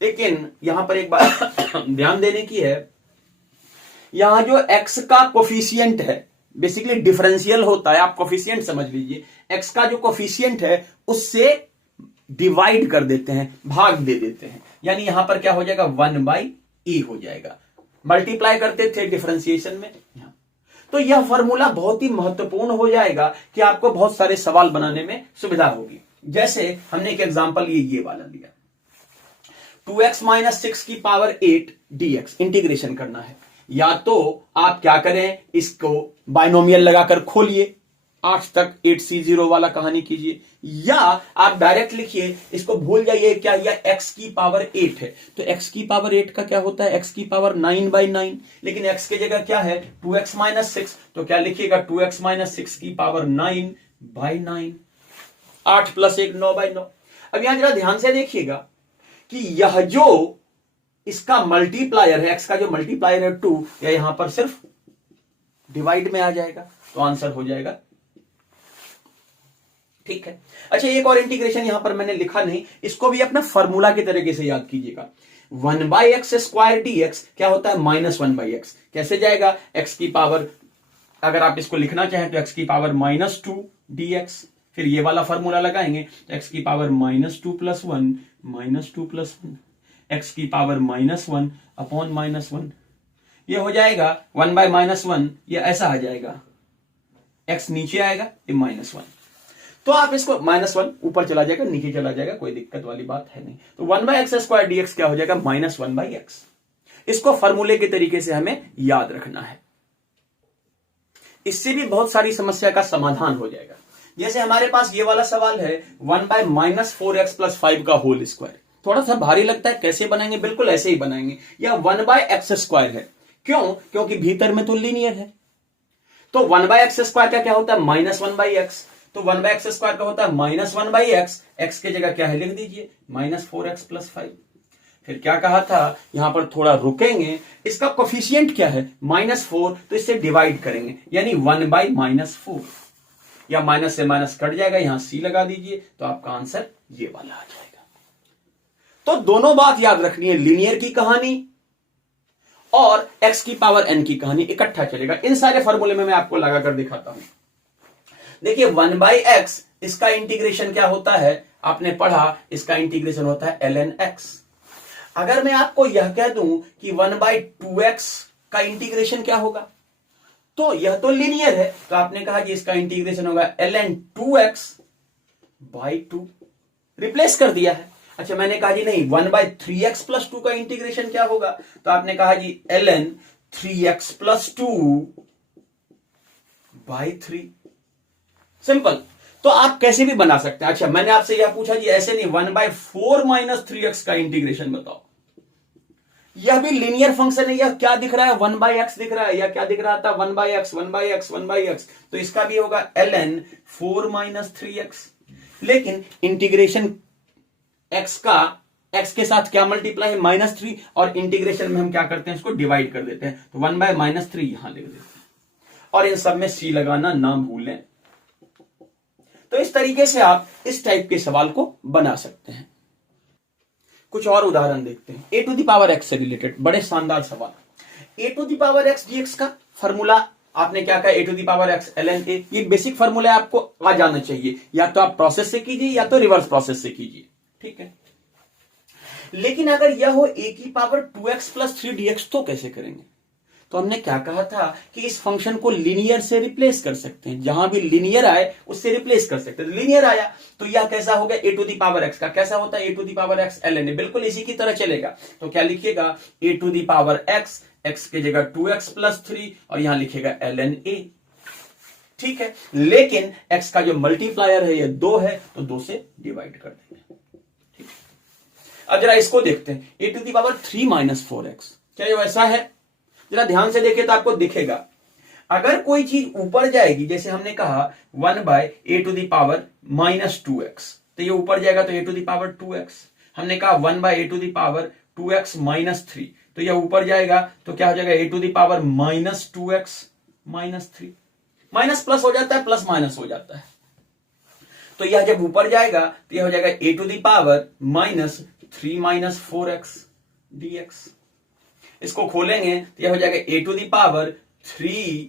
लेकिन यहां पर एक बात ध्यान देने की है, यहां जो x का कोफिशियंट है, बेसिकली डिफरेंशियल होता है, आप कोफिशियंट समझ लीजिए, x का जो कोफिशियंट है उससे डिवाइड कर देते हैं, भाग दे देते हैं, यानी यहां पर क्या हो जाएगा, 1/e हो जाएगा। मल्टीप्लाई करते थे डिफरेंशिएशन में, तो यह फॉर्मूला बहुत ही महत्वपूर्ण हो जाएगा कि आपको बहुत सारे सवाल बनाने में सुविधा होगी। जैसे हमने एक एग्जांपल ये वाला लिया, 2x माइनस 6 की पावर 8 dx इंटीग्रेशन करना है। या तो आप क्या करें, इसको बाइनोमियल लगाकर खोलिए, 8 तक 8c0 वाला कहानी कीजिए, या आप डायरेक्ट लिखिए, इसको भूल जाइए, क्या यह x की पावर 8 है, तो x की पावर 8 का क्या होता है, x की पावर 9/9, लेकिन x की जगह क्या है 2x माइनस 6, तो क्या लिखिएगा 2x माइनस 6 की पावर 9/9, 8 प्लस 1 9/9। अब यहां जरा ध्यान से देखिएगा कि यह जो इसका मल्टीप्लायर है, x का जो मल्टीप्लायर है 2, या यहां पर सिर्फ डिवाइड में आ जाएगा, तो आंसर हो जाएगा, ठीक है। अच्छा, एक और इंटीग्रेशन यहां पर मैंने लिखा नहीं, इसको भी अपना फॉर्मूला के तरीके से याद कीजिएगा। 1/x स्क्वायर dx क्या होता है, -1/x। कैसे जाएगा, x की पावर, अगर आप इसको लिखना चाहें तो x की पावर -2 dx, फिर ये वाला फॉर्मूला लगाएंगे तो x की पावर -2 + 1 -2 + 1, x की पावर -1 अपॉन -1, ये हो जाएगा 1/-1, ये ऐसा आ जाएगा, x नीचे आएगा, ये -1, तो आप इसको -1 ऊपर चला जाएगा, नीचे चला जाएगा, कोई दिक्कत वाली बात है नहीं। तो 1/x स्क्वायर dx क्या हो जाएगा, -1/x। इसको फॉर्मूले के तरीके से हमें याद रखना है, इससे भी बहुत सारी समस्या का समाधान हो जाएगा। जैसे हमारे पास ये वाला सवाल है 1/-4x + 5 का होल स्क्वायर, थोड़ा सा भारी लगता है, कैसे बनाएंगे, बिल्कुल ऐसे ही बनाएंगे। या 1/x स्क्वायर है, क्यों, क्योंकि भीतर में तो लीनियर है, तो 1/x स्क्वायर का क्या होता है, -1/x, तो 1/x स्क्वायर का होता है -1/x, x की जगह क्या है लिख दीजिए, -4x + 5। फिर क्या कहा था, यहां पर थोड़ा रुकेंगे, इसका कोफिशिएंट क्या है, -4, तो इससे डिवाइड करेंगे, यानी 1/-4, या माइनस से माइनस कट जाएगा, यहां c लगा दीजिए, तो आपका आंसर ये वाला आ जाएगा। तो दोनों बात याद रखनी है, लीनियर की कहानी और x की पावर n की कहानी इकट्ठा चलेगा। इन सारे फॉर्मूले में मैं आपको लगाकर दिखाता हूं। देखिए 1/x, इसका इंटीग्रेशन क्या होता है, आपने पढ़ा, इसका इंटीग्रेशन होता है ln x। अगर मैं आपको यह कह दूं कि 1/2x का इंटीग्रेशन क्या होगा, तो यह तो लीनियर है, तो आपने कहा कि इसका इंटीग्रेशन होगा ln 2x/2, रिप्लेस कर दिया है। अच्छा, मैंने कहा जी नहीं, 1/3x + 2 का इंटीग्रेशन क्या होगा, तो आपने कहा जी ln 3x + 2/3, सिंपल। तो आप कैसे भी बना सकते हैं। अच्छा, मैंने आपसे यह पूछा जी ऐसे नहीं, 1/4 - 3x का इंटीग्रेशन बताओ, यह भी लीनियर फंक्शन है, यह क्या दिख रहा है, 1/x दिख रहा है, या क्या दिख रहा था, 1/x 1/x 1/x, तो इसका भी होगा ln 4 - 3x। लेकिन इंटीग्रेशन x का x के साथ क्या मल्टीप्लाई है, -3, और इंटीग्रेशन में हम क्या करते हैं, इसको डिवाइड कर देते हैं, तो 1/-3 यहां लिख देते हैं, और इन सब में c लगाना ना भूलें। तो इस तरीके से आप इस टाइप के सवाल को बना सकते हैं। कुछ और उदाहरण देखते हैं, a⁴x से रिलेटेड बड़े शानदार सवाल। a⁴x dx का फॉर्मूला आपने क्या कहा, a⁴x ln a, ये बेसिक फॉर्मूला आपको आ जाना चाहिए, या तो आप प्रोसेस से कीजिए या तो रिवर्स प्रोसेस से कीजिए, ठीक है। लेकिन अगर यह हो a⁴2x + 3 dx तो कैसे करेंगे, तो हमने क्या कहा था कि इस फंक्शन को लीनियर से रिप्लेस कर सकते हैं, जहां भी लीनियर आए उससे रिप्लेस कर सकते हैं। लीनियर आया तो यह कैसा होगा, a⁴x का कैसा होता है, a⁴x ln a, बिल्कुल इसी की तरह चलेगा। तो क्या लिखिएगा, a⁴x, x की जगह 2x + 3, और यहां लिखिएगा ln a, ठीक है। लेकिन x का जो मल्टीप्लायर है ये 2 है, तो 2 से डिवाइड कर देंगे, ठीक है। अब जरा इसको देखते हैं, a⁴3 - 4x, क्या ये वैसा है, जरा ध्यान से देखे तो आपको दिखेगा, अगर कोई चीज ऊपर जाएगी, जैसे हमने कहा 1/a⁻² -2x, तो ये ऊपर जाएगा तो a⁻²x। हमने कहा 1/a⁻²x-3, तो ये ऊपर जाएगा तो क्या हो जाएगा a⁻²x -3। माइनस प्लस हो जाता है, प्लस माइनस हो जाता है, तो यह जब ऊपर जाएगा तो यह हो जाएगा a⁻³ -4x dx। इसको खोलेंगे तो यह हो जाएगा a⁻3,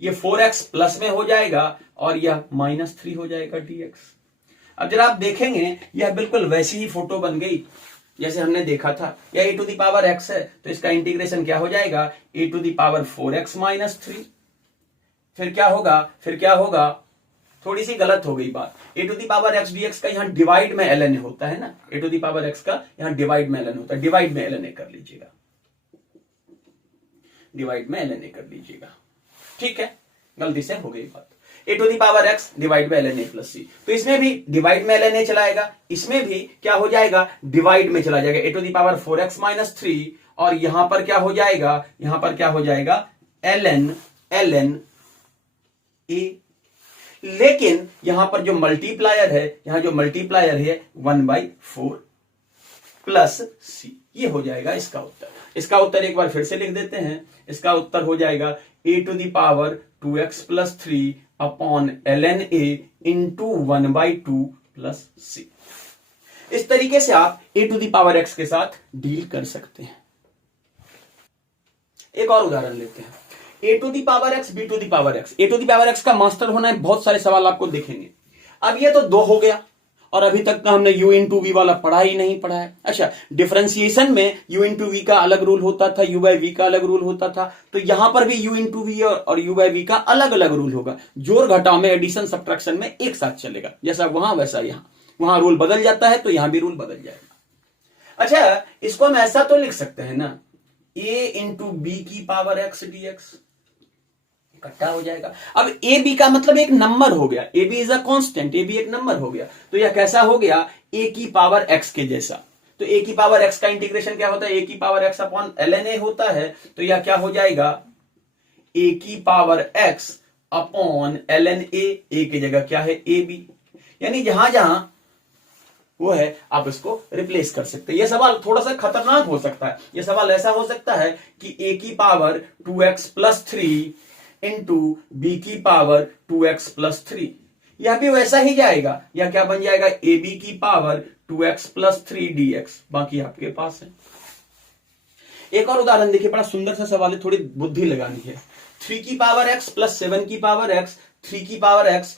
ये 4x प्लस में हो जाएगा और यह -3 हो जाएगा dx। अब जरा आप देखेंगे यह बिल्कुल वैसी ही फोटो बन गई जैसे हमने देखा था, यह a⁻x है तो इसका इंटीग्रेशन क्या हो जाएगा a⁻4x -3। फिर क्या होगा, थोड़ी सी गलत हो गई बात, a⁻x dx का यहां डिवाइड में ln होता है ना, a⁻x का यहां डिवाइड में ln होता है, डिवाइड में ln कर लीजिएगा, डिवाइड में ln कर लीजिएगा, ठीक है, गलती से हो गई बात। a⁻x डिवाइड में ln प्लस c, तो इसमें भी डिवाइड में ln चलाएगा, इसमें भी क्या हो जाएगा डिवाइड में चला जाएगा a⁻4x -3, और यहां पर क्या हो जाएगा, ln a। लेकिन यहां पर जो मल्टीप्लायर है, 1/4 प्लस c, ये हो जाएगा इसका उत्तर। इसका उत्तर एक बार फिर से लिख देते हैं, इसका उत्तर हो जाएगा a⁻2x + 3 upon ln a into 1/2 plus c। इस तरीके से आप a⁻x के साथ डील कर सकते हैं। एक और उदाहरण लेते हैं, a⁻x b⁻x। a⁻x का मास्टर होना है, बहुत सारे सवाल आपको दिखेंगे। अब ये तो 2 हो गया, और अभी तक हमने u इंटू वी वाला पढ़ा ही नहीं पढ़ा है। अच्छा, डिफरेंशिएशन में u इंटू वी का अलग रूल होता था, u/v का अलग रूल होता था, तो यहां पर भी u इंटू वी और u/v का अलग अलग रूल होगा। जोड़ घटाव में, एडिशन सब्ट्रैक्शन में एक साथ चलेगा, जैसा वहां वैसा यहां, वहां रूल बदल जाता है तो यहां भी रूल बदल जाएगा। अच्छा, इसको हम ऐसा तो लिख सकते हैं ना, a इंटू b⁻x dx इकट्ठा हो जाएगा। अब ए बी का मतलब एक नंबर हो गया, A B is a constant, A B एक नंबर हो गया, तो यह कैसा हो गया a⁻x के जैसा। तो a⁻x का इंटीग्रेशन क्या होता है, a⁻x अपॉन ln a होता है, तो यह क्या हो जाएगा a⁻x अपॉन ln a की जगह क्या है a b, यानी जहां जहां वो है आप इसको रिप्लेस कर सकते हैं। यह सवाल थोड़ा सा खतरनाक हो सकता है, यह सवाल ऐसा हो सकता है कि a⁻2x + 3 इंटू b⁻2x + 3, यह भी वैसा ही जाएगा, यह क्या बन जाएगा ab⁻2x + 3 dx। बाकी आपके पास है। एक और उदाहरण देखिए, बड़ा सुंदर सा सवाल है, थोड़ी बुद्धि लगानी है। 3⁻x + 7⁻x 3⁻x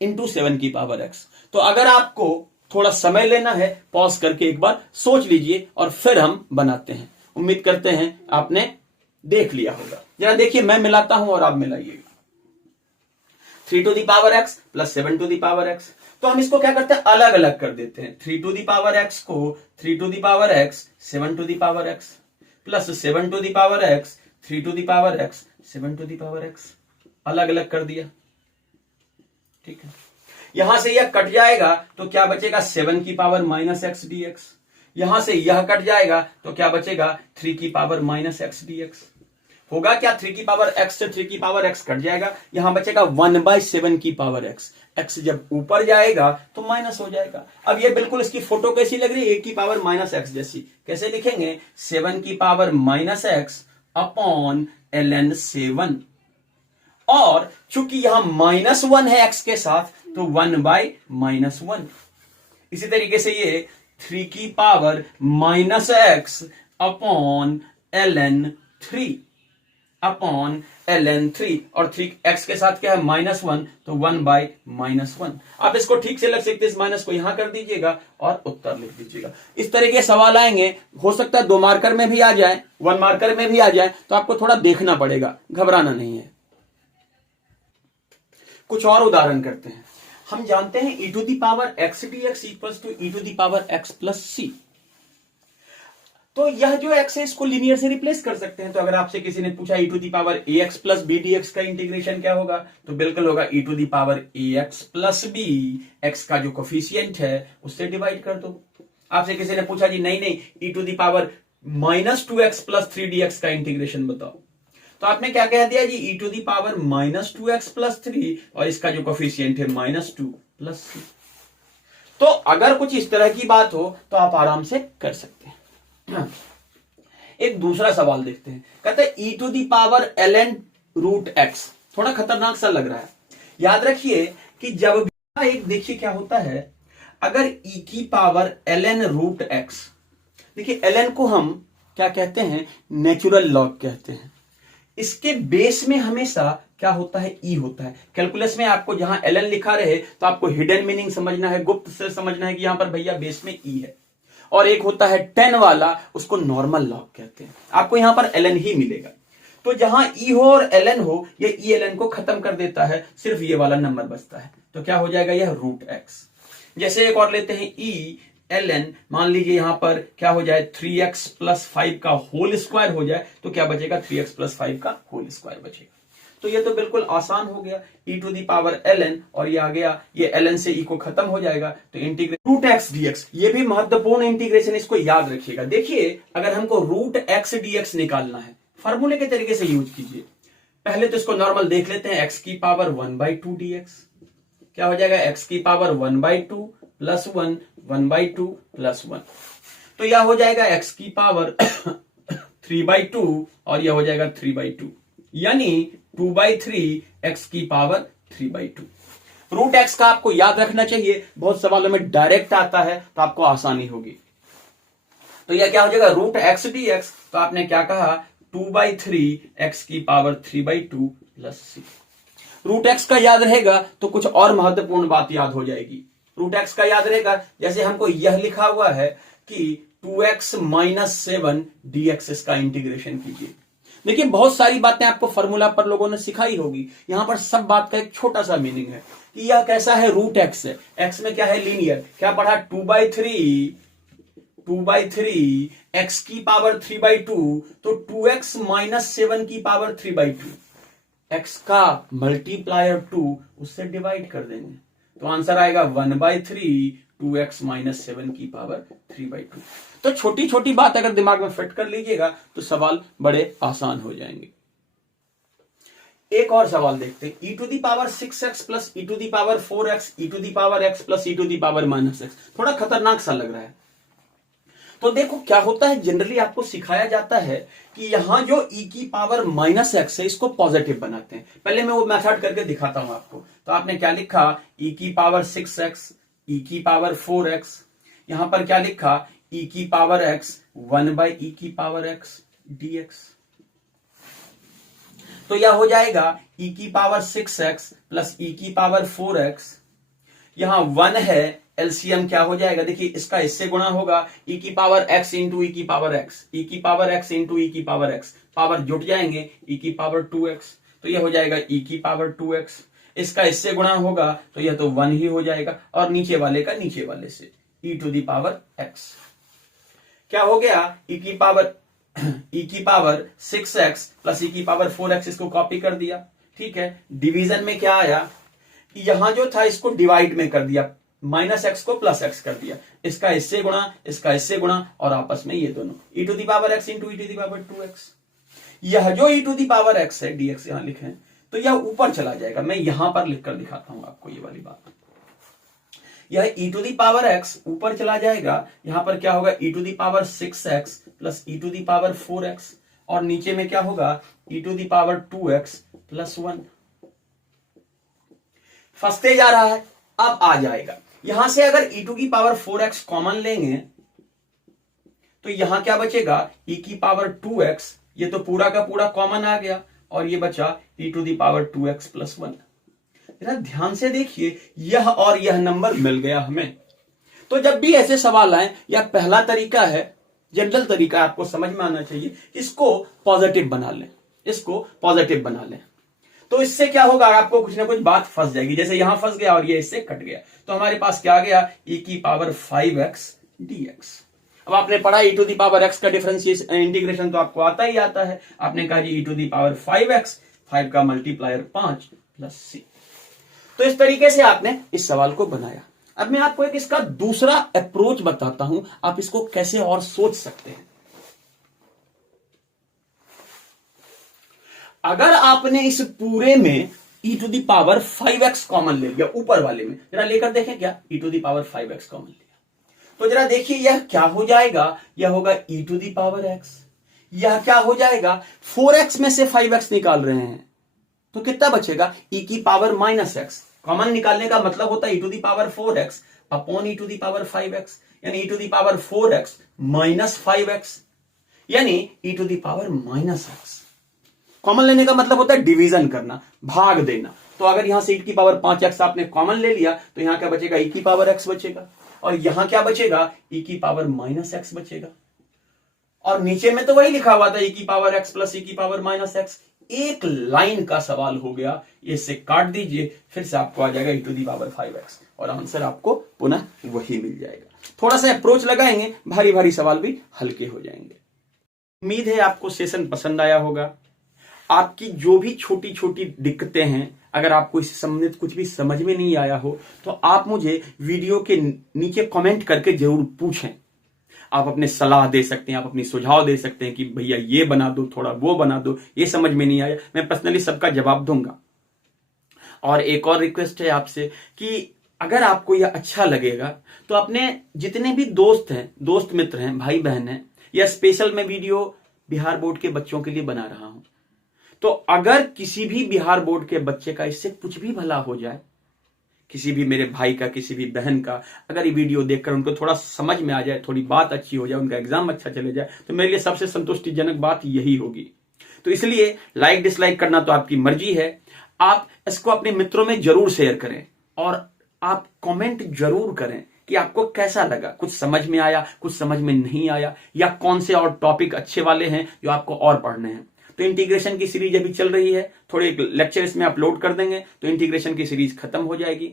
into 7⁻x। तो अगर आपको थोड़ा समय लेना है, पॉज करके एक बार सोच लीजिए और फिर हम बनाते हैं। उम्मीद करते हैं आपने देख लिया होगा। जरा देखिए, मैं मिलाता हूं और आप मिलाइएगा। 3⁻x + 7⁻x, तो हम इसको क्या करते हैं, अलग अलग कर देते हैं। 3⁻x को 3⁻x 7⁻x plus 7⁻x 3⁻x 7⁻x, अलग अलग कर दिया, ठीक है। यहां से यह कट जाएगा तो क्या बचेगा 7⁻x dx, यहां से यह कट जाएगा तो क्या बचेगा 3⁻x dx। होगा क्या, 3⁻x से 3⁻x कट जाएगा, यहां बचेगा 1/7⁻x। x जब ऊपर जाएगा तो माइनस हो जाएगा। अब ये बिल्कुल इसकी फोटो कैसी लग रही है, a⁻x जैसी। कैसे लिखेंगे, 7⁻x अपॉन ln 7, और चूंकि यहां -1 है x के साथ तो 1/-1। इसी तरीके से ये 3⁻x अपॉन ln 3 और 3x के साथ क्या है -1, तो 1/-1। आप इसको ठीक से लग सकते हैं, इस माइनस को यहां कर दीजिएगा और उत्तर लिख दीजिएगा। इस तरह के सवाल आएंगे, हो सकता है 2 मार्कर में भी आ जाए, 1 मार्कर में भी आ जाए, तो आपको थोड़ा देखना पड़ेगा, घबराना नहीं है। कुछ और उदाहरण करते हैं। हम जानते हैं e⁻x dx equals to e⁻x + c, तो यह जो x है इसको लीनियर से रिप्लेस कर सकते हैं। तो अगर आपसे किसी ने पूछा e⁻ax + b dx का इंटीग्रेशन क्या होगा, तो बिल्कुल होगा e⁻ax + b, x का जो कोफिशिएंट है उससे डिवाइड कर दो। आपसे किसी ने पूछा जी नहीं e⁻−2x + 3 dx का इंटीग्रेशन बताओ, तो आपने क्या कह दिया जी, e to the power -2x plus 3 और इसका जो कोफिशिएंट है -2 प्लस c। तो अगर कुछ इस तरह की बात हो तो आप आराम से कर सकते हैं। एक दूसरा सवाल देखते हैं, कहते हैं e to the power ln root x। थोड़ा खतरनाक सा लग रहा है। याद रखिए कि जब भी एक, देखिए क्या होता है, अगर e की पावर ln रूट x, देखिए ln को हम क्या कहते हैं, नेचुरल लॉग कहते हैं। इसके बेस में हमेशा क्या होता है, ई होता है। कैलकुलस में आपको जहां ln लिखा रहे तो आपको हिडन मीनिंग समझना है, गुप्त से समझना है कि यहां पर भैया बेस में ई है। और एक होता है 10 वाला, उसको नॉर्मल लॉग कहते हैं। आपको यहां पर ln ही मिलेगा। तो जहां ई हो और ln हो, ये ई ln को खत्म कर देता है, सिर्फ ये वाला नंबर बचता है। तो क्या हो जाएगा, यह रूट x। जैसे एक और लेते हैं ई ln, मान लीजिए यहां पर क्या हो जाए, 3x प्लस 5 का होल स्क्वायर हो जाए, तो क्या बचेगा, 3x प्लस 5 का होल स्क्वायर बचेगा। तो ये तो बिल्कुल आसान हो गया, e to the power ln, और ये आ गया, ये ln से e को खत्म हो जाएगा, तो इंटीग्रेट रूट x dx। ये भी महत्वपूर्ण इंटीग्रेशन, इसको याद रखिएगा। देखिए अगर हमको रूट x dx निकालना है, फॉर्मूले के तरीके से यूज कीजिए। पहले तो इसको नॉर्मल देख लेते हैं, x की पावर 1/2 dx क्या हो जाएगा, x की पावर 1/2 प्लस 1 1/2 प्लस 1, तो यह हो जाएगा x की पावर 3/2 और यह हो जाएगा 3/2, यानी 2/3 x की पावर 3/2। रूट x का आपको याद रखना चाहिए, बहुत सवालों में डायरेक्ट आता है तो आपको आसानी होगी। तो यह क्या हो जाएगा, रूट x dx, तो आपने क्या कहा, 2/3 x की power 3/2 plus c। Root x का याद रहेगा तो कुछ और महत्वपूर्ण बात याद हो जाएगी। रूट x का याद रहेगा, जैसे हमको यह लिखा हुआ है कि 2x - 7 dx, इसका इंटीग्रेशन कीजिए। देखिए बहुत सारी बातें आपको फॉर्मूला पर लोगों ने सिखाई होगी, यहां पर सब बात का एक छोटा सा मीनिंग है कि यह कैसा है, रूट x है, x में क्या है, लीनियर। क्या पढ़ा, 2/3 x की पावर 3/2, तो 2x - 7 की पावर 3/2, x का मल्टीप्लायर 2 उससे डिवाइड कर देंगे, तो आंसर आएगा 1/3 2x - 7 की पावर 3/2। तो छोटी छोटी बात अगर दिमाग में फिट कर लीजिएगा तो सवाल बड़े आसान हो जाएंगे। एक और सवाल देखते हैं, e to the power 6x plus e to the power 4x e to the power x plus e to the power -x। थोड़ा खतरनाक सा लग रहा है। तो देखो क्या होता है, जनरली आपको सिखाया जाता है कि यहां जो e की पावर -x है, इसको पॉजिटिव बनाते हैं। पहले मैं वो मेथड करके दिखाता हूं आपको। तो आपने क्या लिखा, e की पावर 6x e की पावर 4x, यहां पर क्या लिखा, e की पावर x 1/e की पावर x dx। तो यह हो जाएगा e की पावर 6x प्लस e की पावर 4x, यहां 1 है, एलसीएम क्या हो जाएगा, देखिए इसका इससे गुणा होगा, e की पावर x इंटू e की पावर x, e की पावर x इंटू e की पावर x, पावर जुट जाएंगे, e की पावर 2x, तो यह हो जाएगा e की पावर 2x। इसका इससे गुणा होगा तो यह तो 1 ही हो जाएगा, और नीचे वाले का नीचे वाले से e to the power x। क्या हो गया, e की पावर 6x प्लस e की पावर 4x, इसको कॉपी कर दिया, ठीक है। डिवीजन में क्या आया, यहां जो था इसको डिवाइड में कर दिया, -x को +x कर दिया, इसका इससे गुणा, इसका इससे गुणा, और आपस में ये दोनों e to the power x into e to the power 2x। यह जो e to the power x है, dx यहां लिखे, तो यह ऊपर चला जाएगा। मैं यहां पर लिखकर दिखाता हूं आपको ये वाली बात। यह e to the power x ऊपर चला जाएगा, यहां पर क्या होगा, e to the power 6x plus e to the power 4x, और नीचे में क्या होगा, e to the power 2x plus 1। फंसते जा रहा है, अब आ जाएगा। यहां से अगर e टू की पावर 4x कॉमन लेंगे तो यहां क्या बचेगा, e की पावर 2x, ये तो पूरा का पूरा कॉमन आ गया, और ये बचा e to the power 2x plus 1। जरा ध्यान से देखिए, यह और यह नंबर मिल गया हमें। तो जब भी ऐसे सवाल आए, यह पहला तरीका है, जनरल तरीका आपको समझ में आना चाहिए, इसको पॉजिटिव बना लें, इसको पॉजिटिव बना लें। तो इससे क्या होगा, आपको कुछ ना कुछ बात फंस जाएगी। जैसे यहां फंस गया और ये इससे कट गया, तो हमारे पास क्या आ गया, e की पावर 5x dx। अब आपने पढ़ा e to the power x का डिफरेंशिएशन इंटीग्रेशन तो आपको आता ही आता है। आपने कहा जी e to the power 5x, 5 का मल्टीप्लायर 5 प्लस c। तो इस तरीके से आपने इस सवाल को बनाया। अब मैं आपको एक इसका दूसरा अप्रोच बताता हूं, आप इसको कैसे और सोच सकते हैं। अगर आपने इस पूरे में e⁻⁴ कॉमन ले लिया, ऊपर वाले में जरा लेकर देखें, क्या e⁻⁴ कॉमन लिया तो जरा देखिए यह क्या हो जाएगा, यह होगा e⁻x। यह क्या हो जाएगा, 4x में से 5x निकाल रहे हैं तो कितना बचेगा, e⁻⁻x। कॉमन निकालने का मतलब होता है e⁻⁴x अपॉन e⁻⁵x, यानी e⁻⁴x माइनस 5x, यानी e⁻⁻x। कॉमन लेने का मतलब होता है डिवीजन करना, भाग देना। तो अगर यहां से e⁻⁵x आपने कॉमन ले लिया तो यहां क्या बचेगा, e⁻x बचेगा, और यहां क्या बचेगा, e⁻⁻x बचेगा। और नीचे में तो वही लिखा हुआ था e⁻x प्लस e⁻⁻x। एक लाइन का सवाल हो गया, इससे काट दीजिए, फिर से आपको आ जाएगा e⁻⁵x और आंसर आपको पुनः वही मिल जाएगा। थोड़ा सा अप्रोच लगाएंगे, भारी भारी सवाल भी हल्के हो जाएंगे। उम्मीद है आपको सेशन पसंद आया होगा। आपकी जो भी छोटी छोटी दिक्कतें हैं, अगर आपको इससे संबंधित कुछ भी समझ में नहीं आया हो तो आप मुझे वीडियो के नीचे कमेंट करके जरूर पूछें। आप अपने सलाह दे सकते हैं, आप अपनी सुझाव दे सकते हैं कि भैया ये बना दो, थोड़ा वो बना दो, ये समझ में नहीं आया, मैं पर्सनली सबका जवाब दूंगा। और एक और रिक्वेस्ट है आपसे कि अगर आपको यह अच्छा लगेगा तो अपने जितने भी दोस्त हैं, दोस्त मित्र हैं, भाई बहन हैं, या स्पेशल मैं वीडियो बिहार बोर्ड के बच्चों के लिए बना रहा हूं, तो अगर किसी भी बिहार बोर्ड के बच्चे का इससे कुछ भी भला हो जाए, किसी भी मेरे भाई का, किसी भी बहन का, अगर ये वीडियो देखकर उनको थोड़ा समझ में आ जाए, थोड़ी बात अच्छी हो जाए, उनका एग्जाम अच्छा चले जाए, तो मेरे लिए सबसे संतुष्टिजनक बात यही होगी। तो इसलिए लाइक डिसलाइक करना तो आपकी मर्जी है, आप इसको अपने मित्रों में जरूर शेयर करें और आप कमेंट जरूर करें कि आपको कैसा लगा, कुछ समझ में आया, कुछ समझ में नहीं आया, या कौन से और टॉपिक अच्छे वाले हैं जो आपको और पढ़ने हैं। तो इंटीग्रेशन की सीरीज अभी चल रही है, थोड़े लेक्चर इसमें अपलोड कर देंगे तो इंटीग्रेशन की सीरीज खत्म हो जाएगी।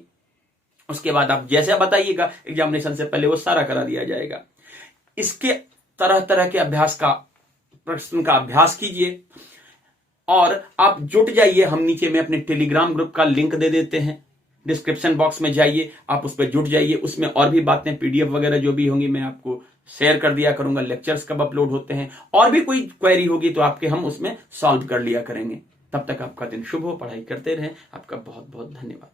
उसके बाद आप जैसे बताइएगा एग्जामिनेशन से पहले वो सारा करा दिया जाएगा। इसके तरह तरह के अभ्यास का, प्रश्न का अभ्यास कीजिए और आप जुट जाइए। हम नीचे में अपने टेलीग्राम ग्रुप का लिंक दे देते हैं, डिस्क्रिप्शन बॉक्स में जाइए, आप उस पर जुट जाइए। उसमें और भी बातें, पीडीएफ वगैरह जो भी होंगी मैं आपको शेयर कर दिया करूंगा, लेक्चर्स कब अपलोड होते हैं, और भी कोई क्वेरी होगी तो आपके हम उसमें सॉल्व कर लिया करेंगे। तब तक आपका दिन शुभ हो, पढ़ाई करते रहें। आपका बहुत बहुत धन्यवाद।